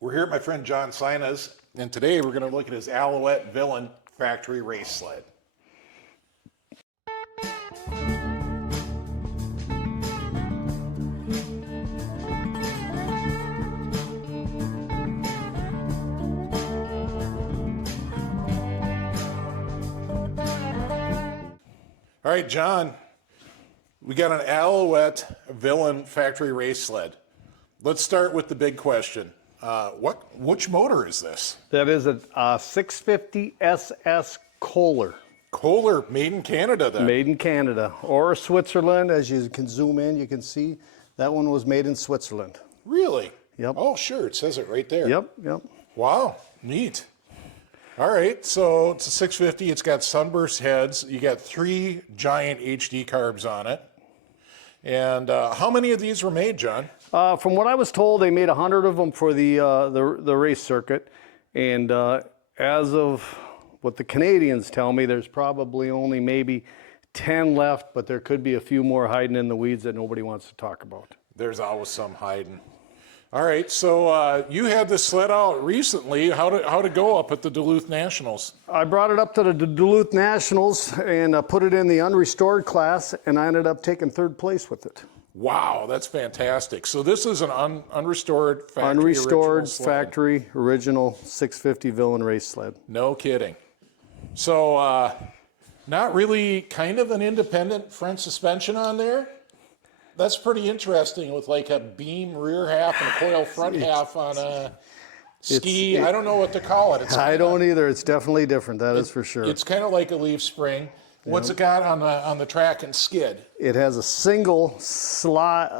We're here at my friend John Sinna's, and today we're going to look at his Alouette Villain Factory Race Sled. All right, John, we got an Alouette Villain Factory Race Sled. Let's start with the big question. Which motor is this? That is a 650 SS Kohler. Kohler, made in Canada then? Made in Canada, or Switzerland. As you can zoom in, you can see that one was made in Switzerland. Really? Yep. Oh, sure, it says it right there. Yep, yep. Wow, neat. All right, so it's a 650, it's got sunburst heads, you got 3 giant HD carbs on it. And how many of these were made, John? From what I was told, they made 100 of them for the race circuit. And as of what the Canadians tell me, there's probably only maybe 10 left, but there could be a few more hiding in the weeds that nobody wants to talk about. There's always some hiding. All right, so you had this sled out recently. How'd it go up at the Duluth Nationals? I brought it up to the Duluth Nationals and put it in the unrestored class, and I ended up taking 3rd place with it. Wow, that's fantastic. So this is an unrestored factory original 650 Villain race sled. No kidding. So not really kind of an independent front suspension on there? That's pretty interesting with like a beam rear half and a coil front half on a ski. I don't know what to call it. I don't either. It's definitely different, that is for sure. It's kind of like a leaf spring. What's it got on the track and skid? It has a single slide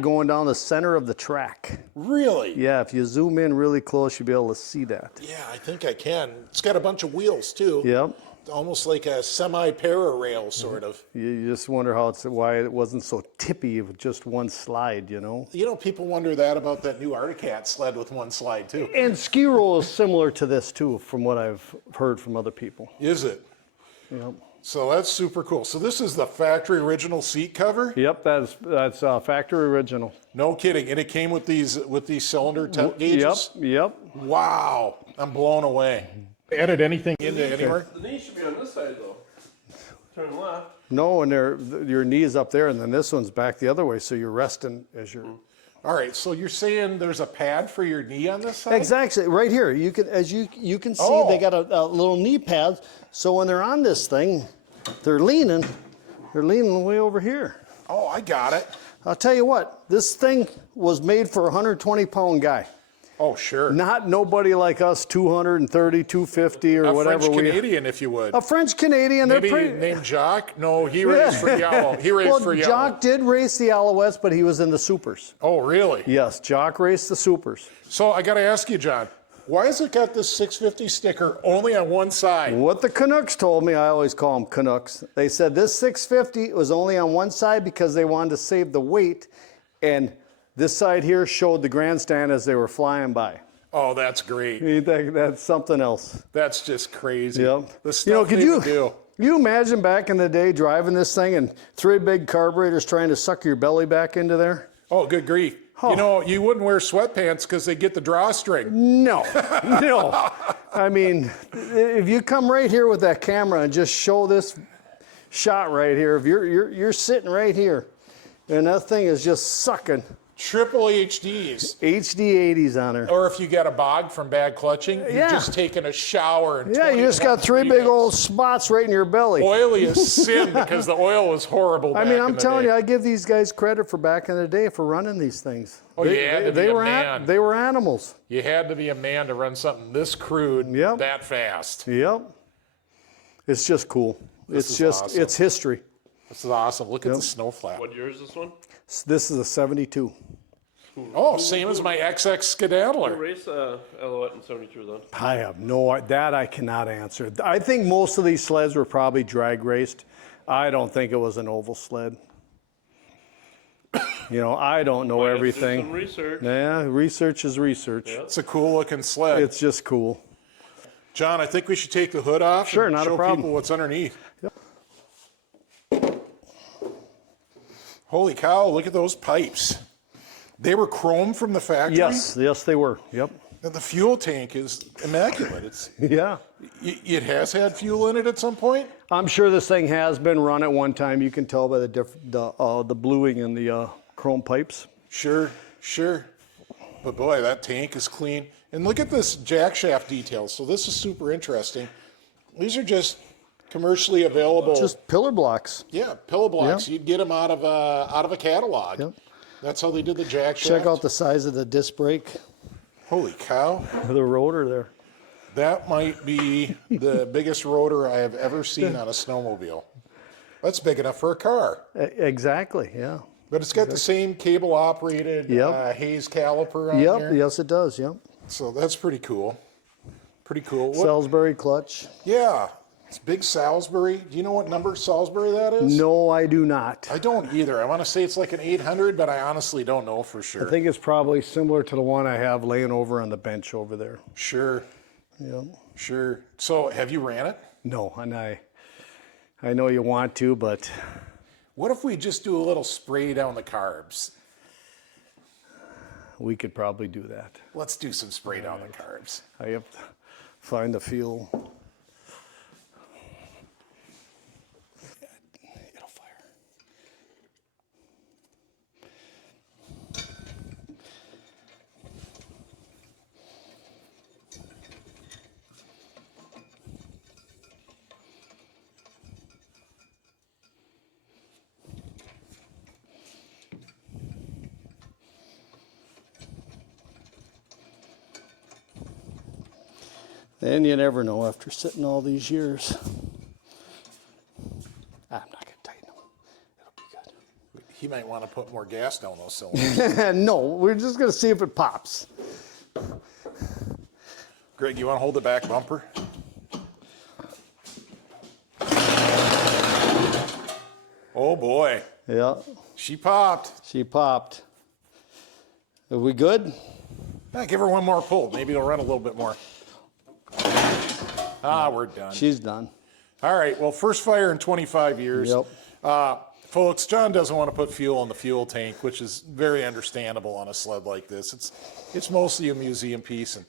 going down the center of the track. Really? Yeah, if you zoom in really close, you'll be able to see that. Yeah, I think I can. It's got a bunch of wheels too. Yep. Almost like a semi-para-rail, sort of. You just wonder why it wasn't so tippy with just one slide, you know? You know, people wonder that about that new Articat sled with one slide, too. And ski roll is similar to this, too, from what I've heard from other people. Is it? Yep. So that's super cool. So this is the factory original seat cover? Yep, that's factory original. No kidding. And it came with these cylinder temp gauges? Yep. Wow. I'm blown away. Edit anything into anywhere? The knee should be on this side though. Turn left. No, and your knee is up there, and then this one's back the other way, so you're resting as you're. All right, so you're saying there's a pad for your knee on this side? Exactly, right here. You can, as you can see, they got a little knee pad. So when they're on this thing, they're leaning way over here. Oh, I got it. I'll tell you what, this thing was made for a 120-pound guy. Oh, sure. Not nobody like us, 230, 250, or whatever. A French Canadian, if you would. A French Canadian. Maybe named Jacques? No, he raced for Yellow. He raced for Yellow. Jacques did race the Alouettes, but he was in the Supers. Oh, really? Yes, Jacques raced the Supers. So I got to ask you, John, why has it got this 650 sticker only on one side? What the Canucks told me, I always call them Canucks, they said this 650 was only on one side because they wanted to save the weight, and this side here showed the grandstand as they were flying by. Oh, that's great. That's something else. That's just crazy. Yep. The stuff could do. you imagine back in the day driving this thing and 3 big carburetors trying to suck your belly back into there? Oh, good grief. Oh. You know, you wouldn't wear sweatpants because they get the drawstring. No, no. I mean, if you come right here with that camera and just show this shot right here, if you're sitting right here and that thing is just sucking. Triple HDs. HD 80s on her. Or if you got a bog from bad clutching, you've just taken a shower. And you just got 3 big old spots right in your belly. Oily as sin because the oil was horrible back in the day. I mean, I'm telling you, I give these guys credit for back in the day for running these things. Oh, you had to be a man. They were animals. You had to be a man to run something this crude that fast. Yep. It's just cool. Awesome. It's history. This is awesome. Look at the snow flap. What year is this one? This is a 72. Oh, same as my XX Skedaddler. Who raced Alouette in 72 then? I have that I cannot answer. I think most of these sleds were probably drag raced. I don't think it was an oval sled. You know, I don't know everything. Do some research. Yeah, research is research. Yep. It's a cool looking sled. It's just cool. John, I think we should take the hood off and not a show problem. people what's underneath. Yep. Holy cow, look at those pipes. They were chrome from the factory? Yes, yes, they were. Yep. And the fuel tank is immaculate. It's Yeah. it has had fuel in it at some point? I'm sure this thing has been run at one time. You can tell by the bluing in the chrome pipes. Sure, sure. But boy, that tank is clean. And look at this jack shaft detail. So this is super interesting. These are just commercially available. Just pillar blocks. Yeah, pillow blocks. Yep. You'd get them out of a catalog. Yep. That's how they did the jack shaft. Check out the size of the disc brake, Holy cow. the rotor there. That might be the biggest rotor I have ever seen on a snowmobile. That's big enough for a car. Exactly, yeah. But it's got the same cable operated Yep. Hayes caliper on Yep, there. yes it does, yep. So that's pretty cool. Pretty cool. What, Salisbury clutch. yeah, it's big Salisbury. Do you know what number Salisbury that is? No, I do not. I don't either. I want to say it's like an 800, but I honestly don't know for sure. I think it's probably similar to the one I have laying over on the bench over there. Sure, Yep. sure. So have you ran it? No, and I know you want to, but What if we just do a little spray down the carbs? we could probably do that. Let's do some spray down the carbs. I have to find the fuel. It'll fire. And you never know after sitting all these years. I'm not going to tighten them. It'll be good. He might want to put more gas down those cylinders. No, we're just going to see if it pops. Greg, you want to hold the back bumper? Oh boy, Yeah, she popped. she popped. Are we good? Give her one more pull. Maybe it'll run a little bit more. We're done. She's done. All right, well, first fire in 25 years. Yep. Folks, John doesn't want to put fuel in the fuel tank, which is very understandable on a sled like this. It's mostly a museum piece, and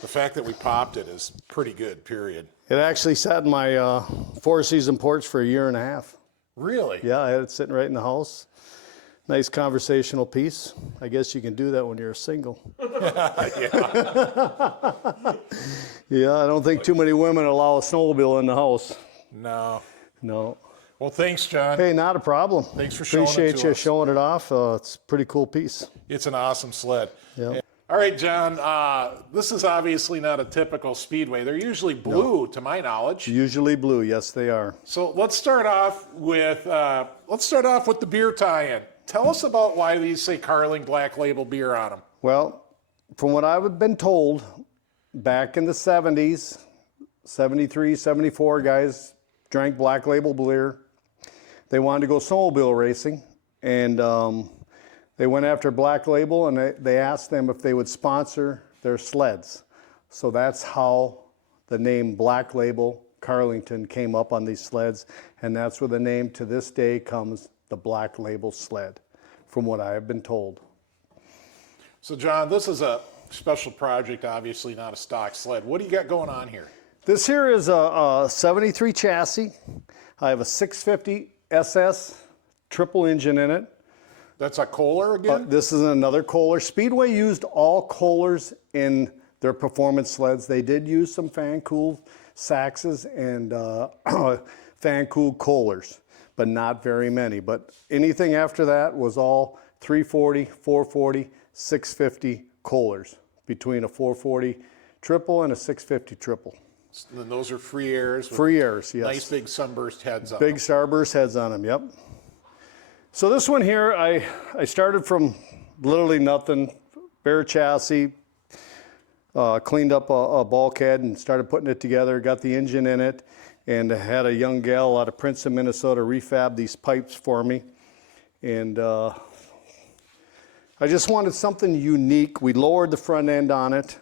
the fact that we popped it is pretty good, period. It actually sat in my four-season porch for a year and a half. Really? Yeah, I had it sitting right in the house. Nice conversational piece. I guess you can do that when you're single. Yeah. Yeah, I don't think too many women allow a snowmobile in the house. No. No. Well, thanks, John. Hey, not a problem. Thanks for showing it Appreciate to you us. showing it off. It's a pretty cool piece. It's an awesome sled. Yeah. All right, John, this is obviously not a typical Speedway. They're usually blue, to my knowledge. Usually blue, yes they are. So let's start off with the beer tie-in. Tell us about why these say Carling Black Label beer on them. Well, from what I've been told, back in the 70s, 73, 74, guys drank Black Label beer. They wanted to go snowmobile racing, and they went after Black Label, and they asked them if they would sponsor their sleds. So that's how the name Black Label Carlington came up on these sleds, and that's where the name to this day comes, the Black Label sled, from what I have been told. So, John, this is a special project, obviously not a stock sled. What do you got going on here? This here is a 73 chassis. I have a 650 SS triple engine in it. That's a Kohler again? This is another Kohler. Speedway used all Kohlers in their performance sleds. They did use some fan-cooled Saxes and fan-cooled Kohlers, but not very many. But anything after that was all 340, 440, 650 Kohlers, between a 440 triple and a 650 triple. And those are free airs with Free airs, yes. nice big sunburst heads on Big them. starburst heads on them, yep. So this one here, I started from literally nothing, bare chassis, cleaned up a bulkhead and started putting it together, got the engine in it, and had a young gal out of Princeton, Minnesota refab these pipes for me. And I just wanted something unique. We lowered the front end on it.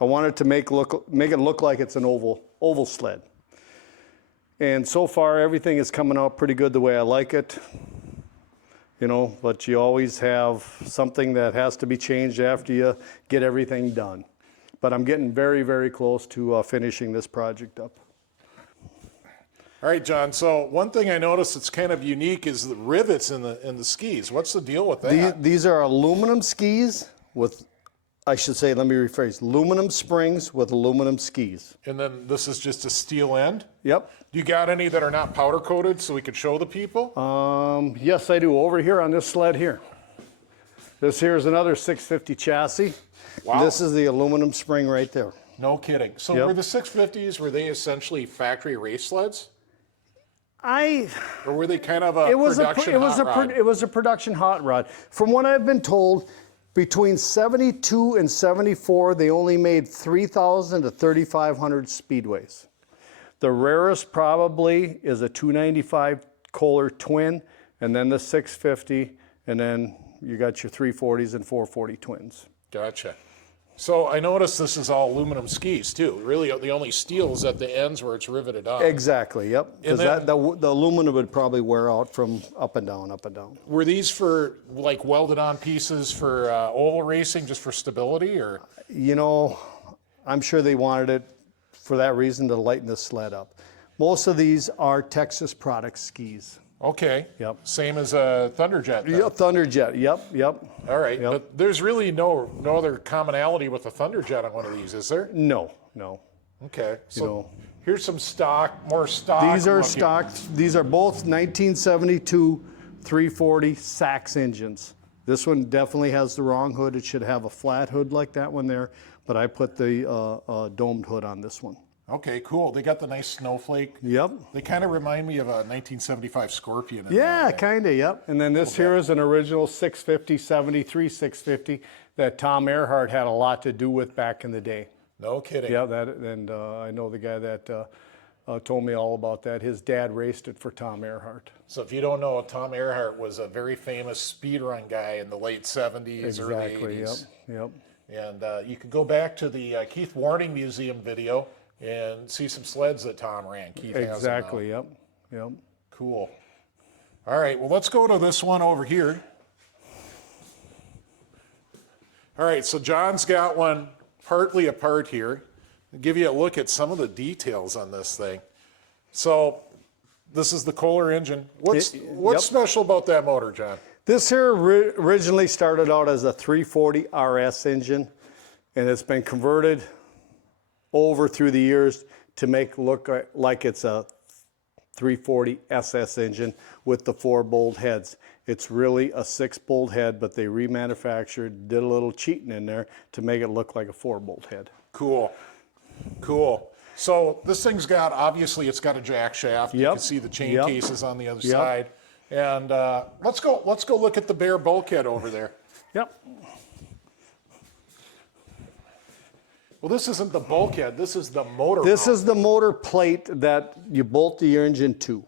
I wanted to make it look like it's an oval sled. And so far, everything is coming out pretty good the way I like it. you know, but you always have something that has to be changed after you get everything done. But I'm getting very, very close to finishing this project up. All right, John. So one thing I noticed that's kind of unique is the rivets in the skis. What's the deal with that? These are aluminum skis with, I should say, let me rephrase, aluminum springs with aluminum skis. And then this is just a steel end? Yep. Do you got any that are not powder coated so we could show the people? Yes, I do. Over here on this sled here. This here is another 650 chassis. Wow. This is the aluminum spring right there. No kidding. So Yep. were the 650s, were they essentially factory race sleds? Or were they kind of a It was production hot rod? it was a production hot rod. From what I've been told, between 72 and 74, they only made 3,000 to 3,500 speedways. The rarest probably is a 295 Kohler twin, and then the 650, and then you got your 340s and 440 twins. Gotcha. So I noticed this is all aluminum skis too. Really, the only steel is at the ends where it's riveted on. Exactly, yep. Because then- the aluminum would probably wear out from up and down, up and down. Were these for like welded on pieces for oval racing, just for stability, or? You know, I'm sure they wanted it for that reason to lighten the sled up. Most of these are Texas product skis. Okay. Yep. Same as a Thunderjet. then. Yeah, Thunderjet, yep. All right. Yep. But there's really no other commonality with a Thunderjet on one of these, is there? No. Okay. So know. here's some more stock. These are looking- stock, these are both 1972 340 Sachs engines. This one definitely has the wrong hood. It should have a flat hood like that one there, but I put the domed hood on this one. Okay, cool. They got the nice snowflake. Yep. They kind of remind me of a 1975 Scorpion. in Yeah, that way. kind of, yep. And then this here is an original 650, 73 650 that Tom Earhart had a lot to do with back in the day. No kidding. Yeah, and I know the guy that told me all about that. His dad raced it for Tom Earhart. So if you don't know, Tom Earhart was a very famous speed run guy in the late 70s, early 80s. Yep. And you could go back to the Keith Warning Museum video and see some sleds that Tom ran. Keith has them now. Exactly, yep. Cool. All right, well, let's go to this one over here. All right, so John's got one partly apart here. I'll give you a look at some of the details on this thing. So this is the Kohler engine. What's Yep. special about that motor, John? This here originally started out as a 340 RS engine, and it's been converted over through the years to make it look like it's a 340 SS engine with the 4 bolt heads. It's really a 6 bolt head, but they remanufactured, did a little cheating in there to make it look like a 4 bolt head. Cool. So this thing's got, obviously it's got a jack shaft. You Yep. can see the chain Yep. cases on the other Yep. side. And let's go look at the bare bulkhead over there. Yep. Well, this isn't the bulkhead, this is the motor. This mount. is the motor plate that you bolt the engine to.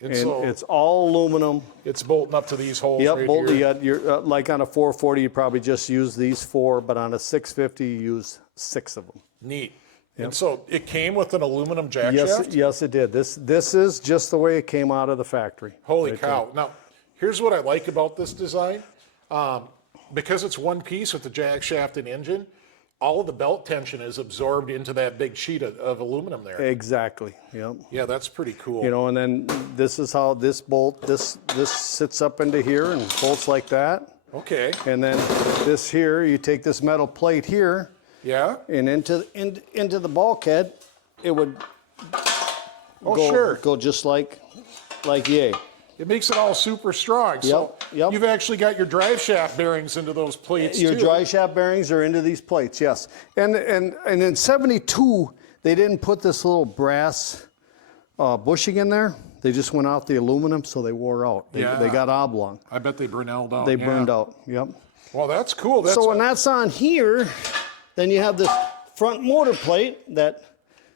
And And so it's all aluminum. it's bolting up to these holes Yep, right bolt, here. you're, like on a 440, you probably just use these 4, but on a 650, you use 6 of them. Neat. And so it came with an aluminum jack shaft? Yes, it did. This is just the way it came out of the factory. Holy Right cow. Now, here's what I like about this design. Because it's one piece with the jack shaft and engine, all of the belt tension is absorbed into that big sheet of aluminum there. there. Exactly. Yep. Yeah, that's pretty cool. You know, and then this is how this bolt, this sits up into here and bolts like that. Okay. And then this here, you take this metal plate here Yeah? and into the bulkhead, it would go just like yay. It makes it all super strong. So Yep. you've actually got your drive shaft bearings into those plates Your too. dry shaft bearings are into these plates, yes. And in 72, they didn't put this little brass bushing in there. They just went out the aluminum, so they wore out. They got oblong. I bet they brunelled out. They yeah. burned out, yep. Well, that's cool. That's So when that's on here, then you have this front motor plate that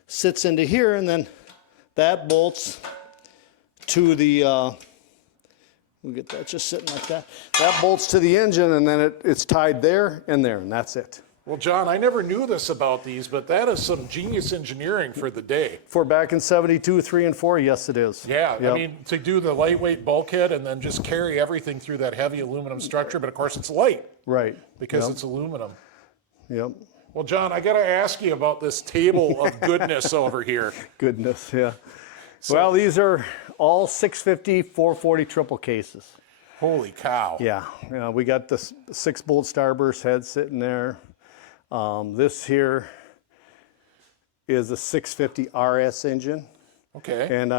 sits into here, and then that bolts to the, we'll get that just sitting like that. That bolts to the engine, and then it's tied there and there, and that's it. Well, John, I never knew this about these, but that is some genius engineering for the day. For back in 72, 3, and 4, yes, it is. Yeah, Yep. I mean, to do the lightweight bulkhead and then just carry everything through that heavy aluminum structure, but of course it's light Right. because it's aluminum. Yep. Well, John, I got to ask you about this table of goodness over here. Goodness, yeah. Well, these are all 650, 440 triple cases. Holy cow. Yeah, we got the 6-bolt starburst head sitting there. This here is a 650 RS engine. Okay. And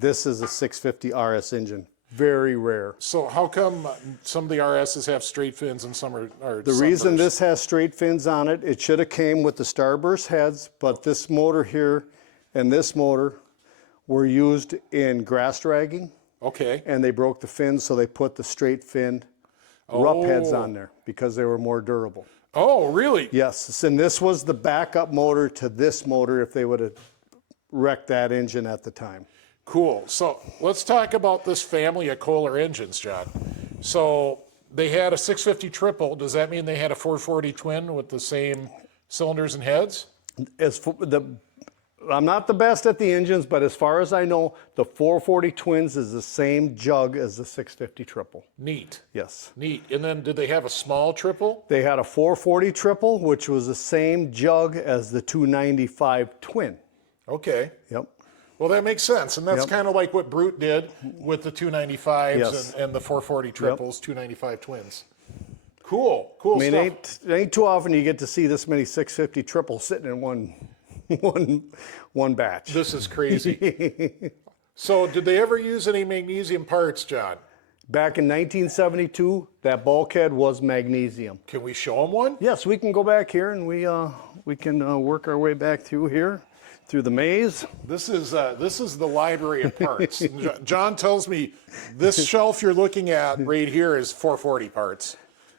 this is a 650 RS engine. Very rare. So how come some of the RSs have straight fins and some are The reason this has straight fins on it, it should have came with the starburst heads, but this motor here and this motor were used in grass dragging, Okay. and they broke the fins, so they put the straight fin rup heads on there because they were more durable. Oh, really? Yes, and this was the backup motor to this motor if they would have wrecked that engine at the time. Cool. So let's talk about this family of Kohler engines, John. So they had a 650 triple. Does that mean they had a 440 twin with the same cylinders and heads? I'm not the best at the engines, but as far as I know, the 440 twins is the same jug as the 650 triple. Neat. Yes. Neat. And then did they have a small triple? They had a 440 triple, which was the same jug as the 295 twin. Okay. Yep. Well, that makes sense. And that's Yep. kind of like what Brute did with the 295s Yes. and the 440 triples, 295 twins. Cool. Cool I mean, stuff. it ain't too often you get to see this many 650 triples sitting in one batch. This is crazy. So did they ever use any magnesium parts, John? Back in 1972, that bulkhead was magnesium. Can we show them one? Yes, we can go back here and we can work our way back through here, through the maze. This is the library of parts. John tells me this shelf you're looking at right here is 440 parts.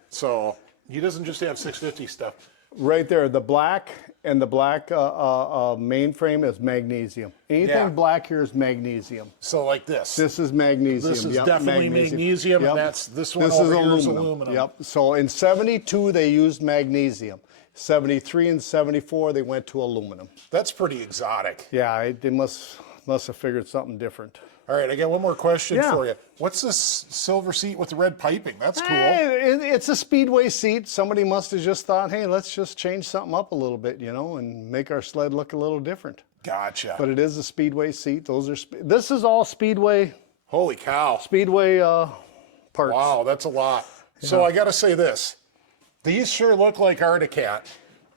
So he doesn't just have 650 stuff. Right there, the black and the black mainframe is magnesium. Anything Yeah. black here is magnesium. So like this. This is magnesium. This is Yep, definitely magnesium, and Yep. this one over here is aluminum. Yep. So in 72 they used magnesium. 73 and 74 they went to aluminum. That's pretty exotic. Yeah, they must have figured something different. All right, I got one more question Yeah. for you. What's this silver seat with the red piping? That's cool. Hey, it's a Speedway seat. Somebody must have just thought, hey, let's just change something up a little bit, and make our sled look a little different. Gotcha. But it is a Speedway seat. This is all Speedway Holy cow. parts. Wow, that's a lot. So I got to say this. These sure look like Arctic Cat.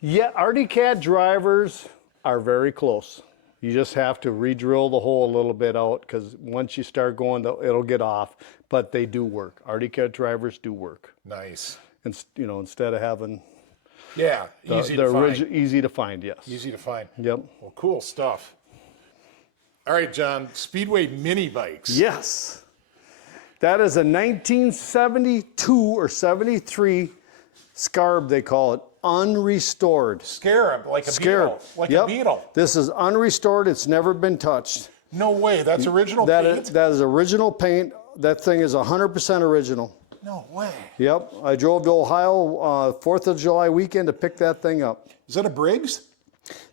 Yeah, Arctic Cat drivers are very close. You just have to re-drill the hole a little bit out because once you start going, it'll get off. But they do work. Arctic Cat drivers do work. Nice. And instead of having Yeah, easy to find. easy to find, yes. Easy to find. Yep. Well, cool stuff. All right, John, Speedway mini bikes. Yes. That is a 1972 or 73 Scarab, they call it, unrestored. Scarab, like a Scarab. beetle. Like Yep. a beetle. This is unrestored. It's never been touched. No way, that's original That paint? is original paint. That thing is 100% original. No way. Yep. I drove to Ohio 4th of July weekend to pick that thing up. Is that a Briggs?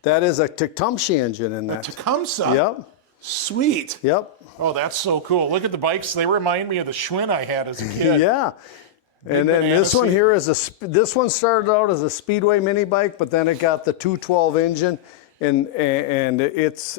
That is a Tecumseh engine in that. Tecumseh? Yep. Sweet. Yep. Oh, that's so cool. Look at the bikes. They remind me of the Schwinn I had as a kid. Yeah. And then banana this one seat. here this one started out as a Speedway mini bike, but then it got the 212 engine, and it's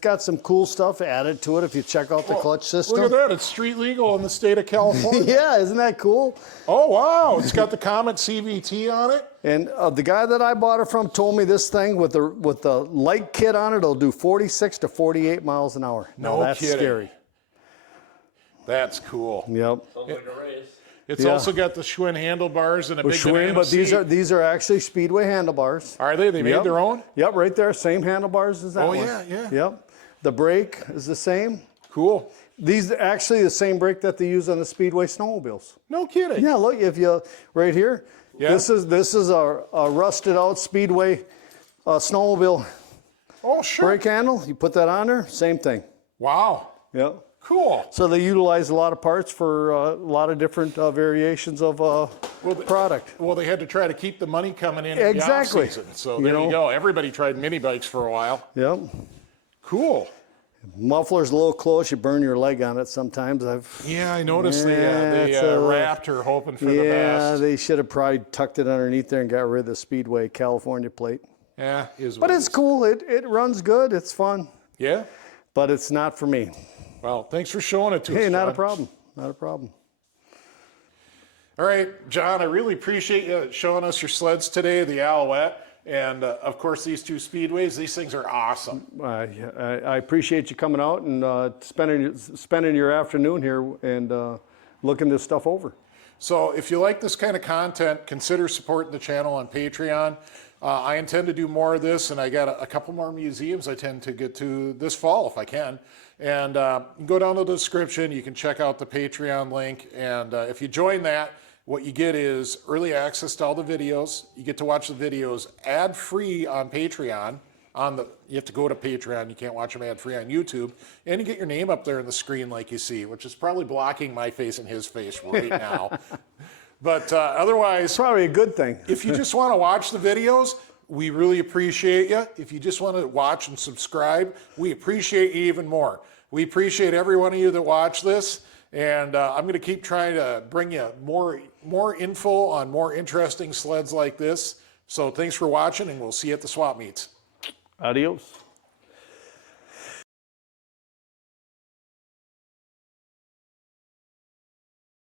got some cool stuff added to it if you check out the clutch system. Look at that. It's street legal in the state of California. Yeah, isn't that cool? Oh, wow. It's got the Comet CVT on it. And the guy that I bought it from told me this thing with the light kit on it will do 46 to 48 miles an hour. No Now, that's kidding. scary. That's cool. Yep. Sounds like a race. It's Yeah. also got the Schwinn handlebars and a big Schwinn, banana but these seat. are actually Speedway handlebars. Are they? They made Yep. their own? Yep, right there, same handlebars as that Oh, one. yeah. Yep. The brake is the same. Cool. These are actually the same brake that they use on the Speedway snowmobiles. No kidding. Yeah, look, if you right here, Yeah. this is a rusted out Speedway snowmobile Oh, sure. brake handle. You put that on there, same thing. Wow. Yep. Cool. So they utilize a lot of parts for a lot of different variations of product. Well, they had to try to keep the money coming in Exactly. the off season. So there you go. Everybody tried mini bikes for a while. Yep. Cool. Muffler's a little close. You burn your leg on it sometimes. Yeah, I noticed it's they a- wrapped her hoping for the Yeah, best. they should have probably tucked it underneath there and got rid of the Speedway California plate. Yeah, is But what it's cool. It runs good. It's fun. Yeah. But it's not for me. Well, thanks for showing it to us. Hey, not a John. problem. Not a problem. All right, John, I really appreciate you showing us your sleds today, the Alouette, and of course these two Speedways. These things are awesome. I appreciate you coming out and spending your afternoon here and looking this stuff over. So if you like this kind of content, consider supporting the channel on Patreon. I intend to do more of this, and I got a couple more museums I tend to get to this fall if I can. And go down to the description. You can check out the Patreon link. And if you join that, what you get is early access to all the videos. You get to watch the videos ad-free on Patreon. You have to go to Patreon. You can't watch them ad-free on YouTube. And you get your name up there on the screen like you see, which is probably blocking my face and his face right now. But otherwise, Probably a good thing. if you just want to watch the videos, we really appreciate you. If you just want to watch and subscribe, we appreciate you even more. We appreciate every one of you that watch this, and I'm going to keep trying to bring you more info on more interesting sleds like this. So thanks for watching, and we'll see you at the swap meets. Adios.